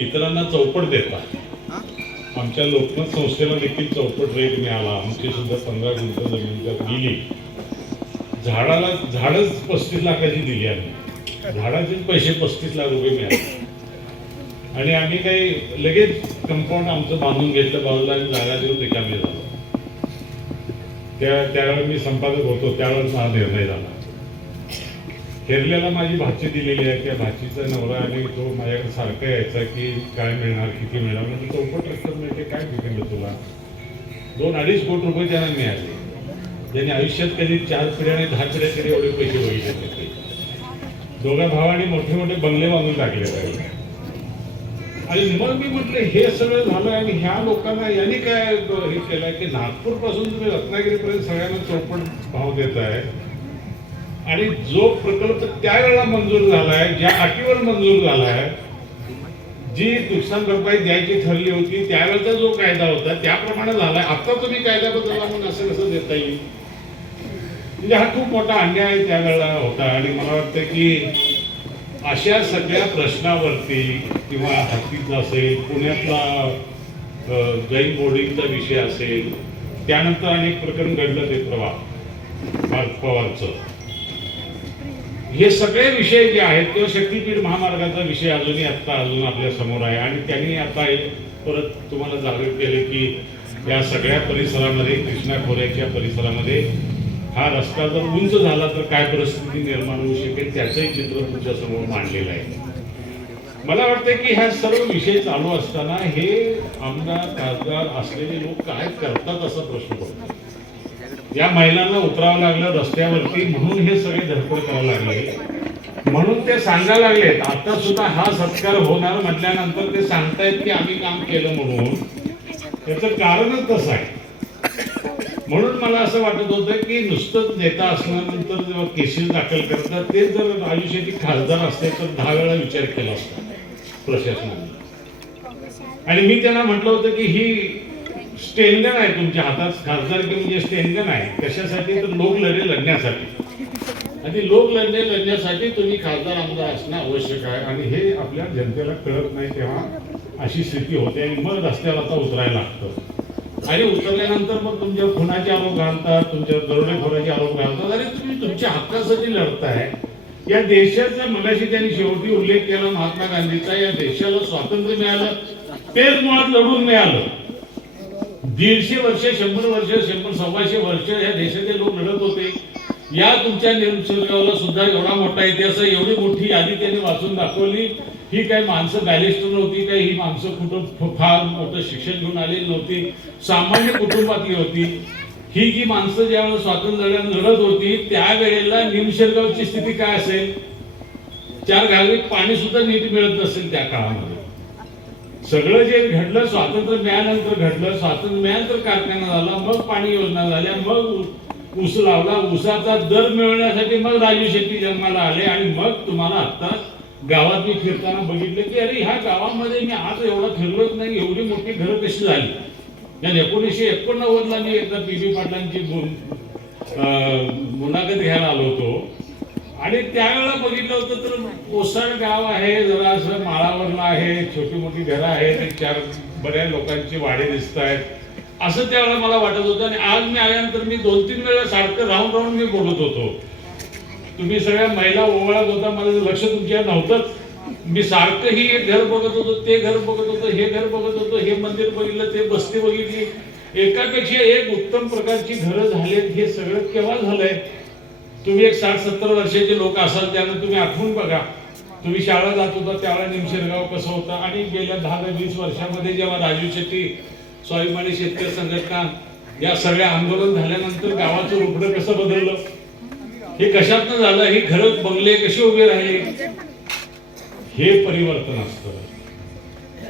इतरांना चौपट देतात आमच्या लोकमत संस्थेला देखील चौपट रेट मिळाला. आमची सुद्धा पंधरा गुंठ जमीन त्यात गेली. झाडाला झाडच पस्तीस लाखाची दिली आम्ही. झाडाचेच पैसे पस्तीस लाख रुपये मिळाले. आणि आम्ही काही लगेच कंपाऊंड आमचं बांधून घेतलं. बाजूला आणि जागा देऊन रिकामी झालो. त्या त्यावेळेस मी संपादक होतो. त्यावेळेस हा निर्णय झाला. केरल्याला माझी भाची दिलेली आहे त्या भाचीचा नवरा आणि तो माझ्याकडे सारखा यायचा की काय मिळणार किती मिळणार? म्हणजे चौपट रक्कम मिळते काय दिलं तुला? दोन अडीच कोटी रुपये त्यांना मिळाले. ज्यांनी आयुष्यात कधी चार पिढ्या आणि दहा पिढ्या तरी एवढे पैसे बघितले नव्हते दोघा भावांनी मोठे मोठे बंगले बांधून टाकले पाहिजे आणि मग मी म्हटलं हे सगळं झालं आणि ह्या लोकांना यांनी काय हे केलंय की नागपूरपासून तुम्ही रत्नागिरीपर्यंत सगळ्यांना चौपट भाव देत आहे आणि जो प्रकल्प त्यावेळेला मंजूर झालाय ज्या अटीवर मंजूर झालाय जी नुकसान भरपाई द्यायची ठरली होती त्यावेळेचा जो कायदा होता त्याप्रमाणे झालाय. आता तुम्ही कायदा बदलला म्हणून असं कसं देता येईल? म्हणजे हा खूप मोठा अन्याय त्यावेळेला होता आणि मला वाटतं की अशा सगळ्या प्रश्नावरती किंवा हत्तीचा असेल पुण्यातला जैन बोर्डिंगचा विषय असेल त्यानंतर अनेक प्रकरण घडलं ते प्रवाह पवारचं. हे सगळे विषय जे आहेत किंवा शक्तीपीठ महामार्गाचा विषय अजूनही आत्ता अजून आपल्यासमोर आहे. आणि त्यांनी आता परत तुम्हाला जागृत केले की या सगळ्या परिसरामध्ये कृष्णा खोऱ्याच्या परिसरामध्ये हा रस्ता जर उंच झाला तर काय परिस्थिती निर्माण होऊ शकेल त्याचंही चित्र तुमच्यासमोर मांडलेलं आहे. मला वाटतं की ह्या सर्व विषय चालू असताना हे आमदार खासदार असलेले लोक काय करतात असा प्रश्न पडतो. या महिलांना उतरावं लागलं रस्त्यावरती म्हणून हे सगळे धडपड करावं लागले. म्हणून ते सांगायला लागलेत आता सुद्धा हा सत्कार होणार म्हटल्यानंतर ते सांगतायत की आम्ही काम केलं म्हणून. त्याचं कारणच तसं आहे. म्हणून मला असं वाटत होतं की नुसतंच नेता असल्यानंतर जेव्हा केसेस दाखल करतात ते जर आयुष्याची खासदार असते तर दहा वेळा विचार केला असता प्रशासनाने. आणि मी त्यांना म्हटलं होतं की ही स्टेनगन आहे तुमच्या हातात खासदारकी म्हणजे स्टेनगन आहे? कशासाठी? तर लोक लढे लढण्यासाठी. आणि लोक लढणे लढण्यासाठी तुम्ही खासदार आमदार असणं आवश्यक आहे. आणि हे आपल्या जनतेला कळत नाही तेव्हा अशी स्थिती होते. आणि मग रस्त्याला आता उतरायला लागतं. आणि उतरल्यानंतर मग तुमच्या खुनाचे आरोप घालतात तुमच्या दरोडेखोराचे आरोप घालतात. आणि तुम्ही तुमच्या हक्कासाठी लढताय. या देशाचा मगाशी त्यांनी शेवटी उल्लेख केला महात्मा गांधीचा या देशाला स्वातंत्र्य मिळालं तेच मुळात लढून मिळालं. दीडशे वर्ष शंभर वर्ष शंभर सव्वाशे वर्ष या देशाचे लोक लढत होते. या तुमच्या निसर्गाला सुद्धा एवढा मोठा इतिहास आहे. एवढी मोठी यादी त्यांनी वाचून दाखवली. ही काही माणसं बॅलिस्टर नव्हती काही ही माणसं कुठं फार मोठं शिक्षण घेऊन आलेली नव्हती. सामान्य कुटुंबातली होती. ही जी माणसं ज्यावेळेला स्वातंत्र्य लढत होती त्यावेळेला निमशेरगावची स्थिती काय असेल? चार घागरीत पाणी सुद्धा नीट मिळत नसेल त्या काळामध्ये. सगळं जे घडलं स्वातंत्र्य मिळाल्यानंतर घडलं स्वातंत्र्य मिळाल्यानंतर कारखाना झाला मग पाणी योजना झाल्या मग ऊस लावला ऊसाचा दर मिळवण्यासाठी मग राजू शेट्टी जन्माला आले आणि मग तुम्हाला आता गावात मी फिरताना बघितलं की अरे ह्या गावामध्ये मी आज एवढा फिरलोच नाही एवढी मोठी घरं कशी झाली? एकोणीसशे एकोणनव्वदला मी एकदा पी. बी पाटलांची अं, मुलाखत घ्यायला आलो होतो. आणि त्यावेळेला बघितलं होतं तर ओसाड गाव आहे जरा असं माळावरला आहे छोटी मोठी घरं आहेत एक चार बऱ्याच लोकांची वाडे दिसत आहेत. असं त्यावेळेला मला वाटत होतं आणि आज मी आल्यानंतर मी दोन तीन वेळा सारखं राहून राहून मी बोलत होतो. तुम्ही सगळ्या महिला ओवाळत होता माझं लक्ष तुमच्या नव्हतंच. मी सारखं ही एक घर बघत होतो ते घर बघत होतो हे घर बघत होतो हे मंदिर बघितलं ते बस्ती बघितली. एकापेक्षा एक उत्तम प्रकारची घरं झालेत हे सगळं केव्हा झालंय? तुम्ही एक साठ सत्तर वर्षाचे लोक असाल त्यांना तुम्ही आठवून बघा. तुम्ही शाळा जात होता त्यावेळेला निमशेरगाव कसं होतं? आणि गेल्या दहा ते वीस वर्षामध्ये जेव्हा राजू शेट्टी स्वाभिमानी शेतकरी संघटना या सगळ्या आंदोलन झाल्यानंतर गावाचं रुपडं कसं बदललं? हे कशातनं झालं? हे घरं बंगले कसे उभे राहिले? हे परिवर्तन असतं.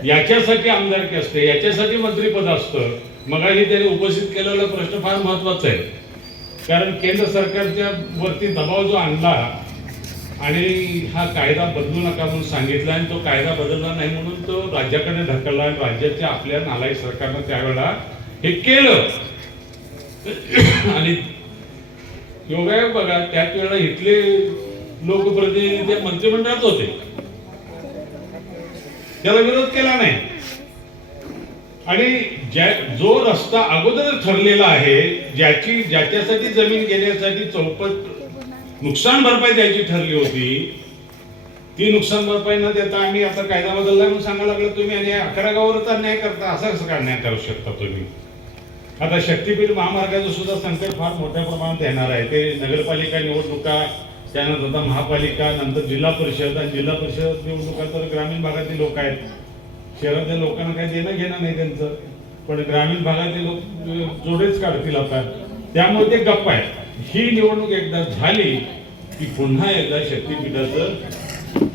याच्यासाठी आमदारकी असते. याच्यासाठी मंत्रीपद असतं. मगाशी त्यांनी उपस्थित केलेला प्रश्न फार महत्त्वाचा आहे. कारण केंद्र सरकारच्या वरती दबाव जो आणला आणि हा कायदा बदलू नका म्हणून सांगितला आणि तो कायदा बदलला नाही म्हणून तो राज्याकडे ढकलला आणि राज्याच्या आपल्या नालायक सरकारनं त्यावेळेला हे केलं. आणि योगायोग बघा त्याच वेळेला इथले लोकप्रतिनिधी मंत्रिमंडळात होते. त्याला विरोध केला नाही. आणि ज्या जो रस्ता अगोदर ठरलेला आहे ज्याची ज्याच्यासाठी जमीन घेण्यासाठी चौपट नुकसान भरपाई द्यायची ठरली होती ती नुकसान भरपाई न देता आम्ही आता कायदा बदलला म्हणून सांगायला लागलं तुम्ही आणि अकरा गावावर तर अन्याय करता असं कसं काय अन्याय करू शकता तुम्ही? आता शक्तीपीठ महामार्गाचं सुद्धा संकट फार मोठ्या प्रमाणात येणार आहे. ते नगरपालिका निवडणुका त्यानंतर आता महापालिका नंतर जिल्हा परिषद आणि जिल्हा परिषद निवडणुका तर ग्रामीण भागातील लोक आहेत. शहरातल्या लोकांना काही देणं घेणं नाही त्यांचं. पण ग्रामीण भागातले लोक जोडेच काढतील आता. त्यामुळे ते गप्प आहे ही निवडणूक एकदा झाली की पुन्हा एकदा शक्तीपीठाचं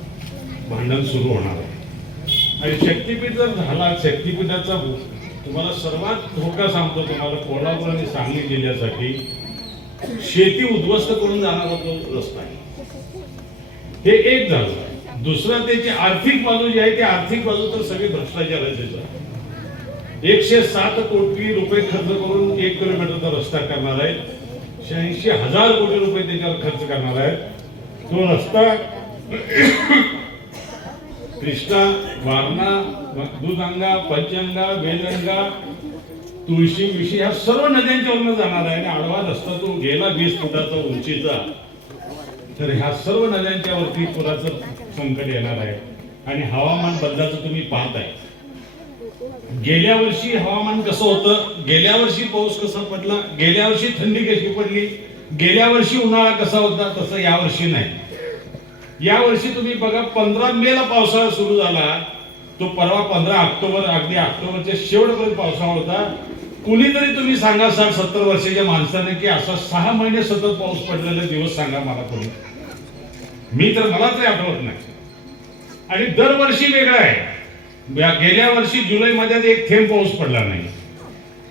भांडण सुरू होणार आहे. आणि शक्तीपीठ जर झाला शक्तीपीठाचा तुम्हाला सर्वात धोका सांगतो तुम्हाला कोल्हापूर आणि सांगली जिल्ह्यासाठी. शेती उद्ध्वस्त करून जाणारा तो रस्ता आहे. हे एक झालं. दुसरं त्याची आर्थिक बाजू जी आहे ती आर्थिक बाजू तर सगळी भ्रष्टाचाराचीच आहे एकशे सात कोटी रुपये खर्च करून एक किलोमीटरचा रस्ता करणार आहे शहाऐंशी हजार कोटी रुपये त्याच्यावर खर्च करणार आहे तो रस्ता कृष्णा वारणा दुधगंगा पंचगंगा वेदगंगा तुळशी विशी ह्या सर्व नद्यांच्यावरनं जाणार आहे. आणि आडवा रस्ता तो गेला वीस फुटाचा उंचीचा. तर ह्या सर्व नद्यांच्या वरती पुराचं संकट येणार आहे. आणि हवामान बदलाचं तुम्ही पाहताय. गेल्या वर्षी हवामान कसं होतं? गेल्या वर्षी पाऊस कसा पडला? गेल्या वर्षी थंडी कशी पडली? गेल्या वर्षी उन्हाळा कसा होता? तसं या वर्षी नाही. या वर्षी तुम्ही बघा पंधरा मे ला पावसाळा सुरू झाला. तो परवा पंधरा ऑक्टोबर अगदी ऑक्टोबरच्या शेवटपर्यंत पावसाळा होता. कुणीतरी तुम्ही सांगा साठ सत्तर वर्षाच्या माणसाने की असा सहा महिने सतत पाऊस पडलेले दिवस सांगा मला कोणी. मी तर मला तरी आठवत नाही. आणि दरवर्षी वेगळं आहे. या गेल्या वर्षी जुलैमध्ये एक थेंब पाऊस पडला नाही.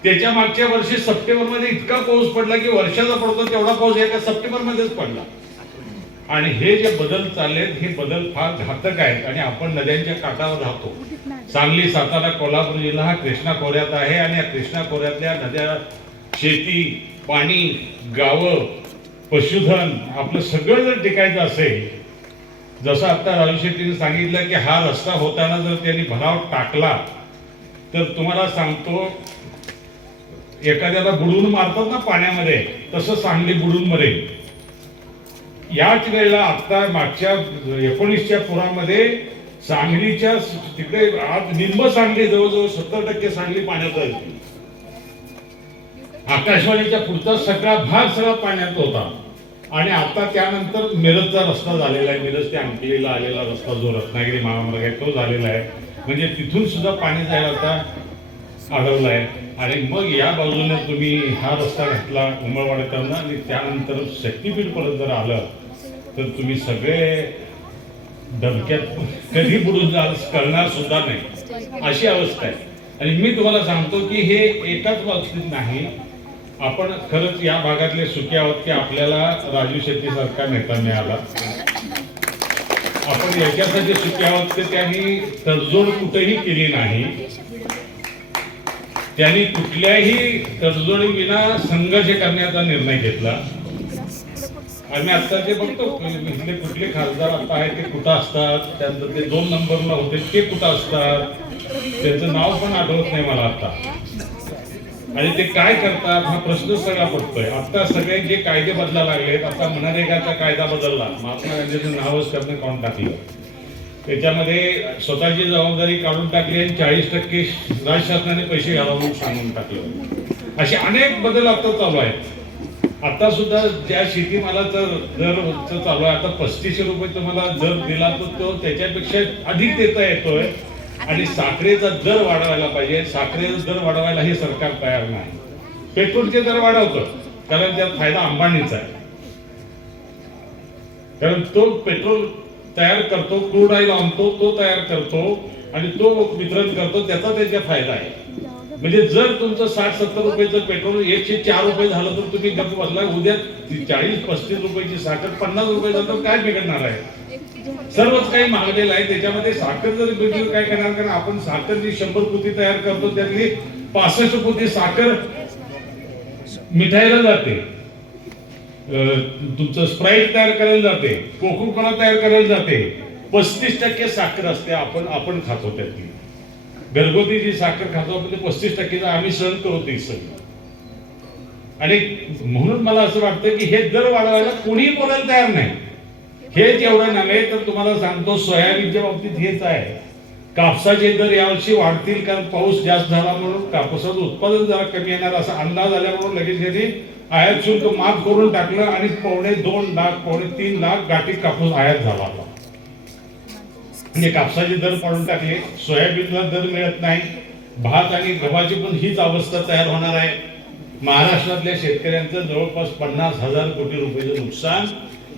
त्याच्या मागच्या वर्षी सप्टेंबरमध्ये इतका पाऊस पडला की वर्षाचा पडतो तेवढा पाऊस एका सप्टेंबर मध्येच पडला. आणि हे जे बदल चाललेत हे बदल फार घातक आहेत आणि आपण नद्यांच्या काठावर राहतो. सांगली सातारा कोल्हापूर जिल्हा हा कृष्णा खोऱ्यात आहे आणि या कृष्णा खोऱ्यातल्या नद्या शेती पाणी गावं पशुधन आपलं सगळं जर टिकायचं असेल जसं आता राजू शेट्टीने सांगितलं की हा रस्ता होताना जर त्यांनी भराव टाकला तर तुम्हाला सांगतो एखाद्याला बुडून मारतात ना पाण्यामध्ये तसं सांगली बुडून मरेल याच वेळेला आता मागच्या एकोणीसच्या पुरामध्ये सांगलीच्या तिकडे आज निंब सांगली जवळजवळ सत्तर टक्के सांगली पाण्यात आली आकाशवाणीच्या पुढचा सगळा भाग सगळा पाण्यात होता. आणि आता त्यानंतर मिरजचा रस्ता झालेला आहे. मिरज ते अंकलीला आलेला रस्ता जो रत्नागिरी महामार्ग आहे तो झालेला आहे. म्हणजे तिथून सुद्धा पाणी जायला आता अडवलं आहे. आणि मग या बाजूने तुम्ही हा रस्ता घातला उमरवाड्याकडनं आणि त्यानंतर शक्तीपीठपर्यंत जर आलं तर तुम्ही सगळे डबक्यात कधी बुडून जाल कळणार सुद्धा नाही. अशी अवस्था आहे. आणि मी तुम्हाला सांगतो की हे एकाच बाबतीत नाही. आपण खरंच या भागातले सुखी आहोत की आपल्याला राजू शेट्टी सारखा नेता मिळाला. आपण याच्यासाठी सुखी आहोत की त्यांनी तडजोड कुठेही केली नाही. त्यांनी कुठल्याही तडजोडीविना संघर्ष करण्याचा निर्णय घेतला. आम्ही आता जे बघतो इथले कुठले खासदार आता आहेत ते कुठं असतात? त्यानंतर ते दोन नंबरला होते ते कुठं असतात? त्यांचं नाव पण आठवत नाही मला आता. आणि ते काय करतात हा प्रश्न सगळा पडतोय. आता सगळे जे कायदे बदला लागलेत आता मनरेगाचा कायदा बदलला. महात्मा गांधीचं नावच त्यांना काढून टाकलं. त्याच्यामध्ये स्वतःची जबाबदारी काढून टाकली आणि चाळीस टक्के राज्य शासनाने पैसे घालवून सांगून टाकलं. असे अनेक बदल आता चालू आहेत. आता सुद्धा ज्या शेतीमालाचा दर चालू आहे. आता पस्तीसशे रुपये तुम्हाला दर दिला तर तो त्याच्यापेक्षा अधिक देता येतोय. आणि साखरेचा दर वाढवायला पाहिजे. साखरेचा दर वाढवायला हे सरकार तयार नाही. पेट्रोलचे दर वाढवतं. कारण त्यात फायदा अंबानीचा आहे. कारण तो पेट्रोल तयार करतो क्रूड ऑइल आणतो तो तयार करतो आणि तो वितरण करतो त्याचा त्याचा फायदा आहे. म्हणजे जर तुमचं साठ सत्तर रुपयाचं पेट्रोल एकशे चार रुपये झालं तर तुम्ही गप्प बसला. उद्या चाळीस पस्तीस रुपयाची साखर पन्नास रुपये झालं तर काय बिघडणार आहे? सर्वच काही महागलेलं आहे. त्याच्यामध्ये साखर जर बिघडलं काय करणार? कारण आपण साखर जी शंभर पोती तयार करतो त्यातली पासष्ट पोती साखर मिठाईला जाते. तुमचं स्प्राईट तयार करायला जाते. कोको तयार करायला जाते. पस्तीस टक्के साखर असते आपण आपण खातो त्यातली. घरगुती जी साखर खातो आपण ते पस्तीस टक्केचं आम्ही सहन करू ती सगळं. आणि म्हणून मला असं वाटतं की हे दर वाढवायला कोणीही बोलायला तयार नाही. हे जेवढं नव्हे तर तुम्हाला सांगतो सोयाबीनच्या बाबतीत हेच आहे. कापसाचे दर यावर्षी वाढतील कारण पाऊस जास्त झाला म्हणून कापसाचं उत्पादन जरा कमी येणार असा अंदाज आल्यामुळे लगेच त्यांनी आयात शुल्क माफ करून टाकलं आणि पावणे दोन लाख पावणे तीन लाख गाठी कापूस आयात झाला. होता म्हणजे कापसाचे दर पाडून टाकले सोयाबीनला दर मिळत नाही भात आणि गव्हाची पण हीच अवस्था तयार होणार आहे. महाराष्ट्रातल्या शेतकऱ्यांचं जवळपास पन्नास हजार कोटी रुपयाचं नुकसान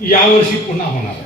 यावर्षी पुन्हा होणार आहे.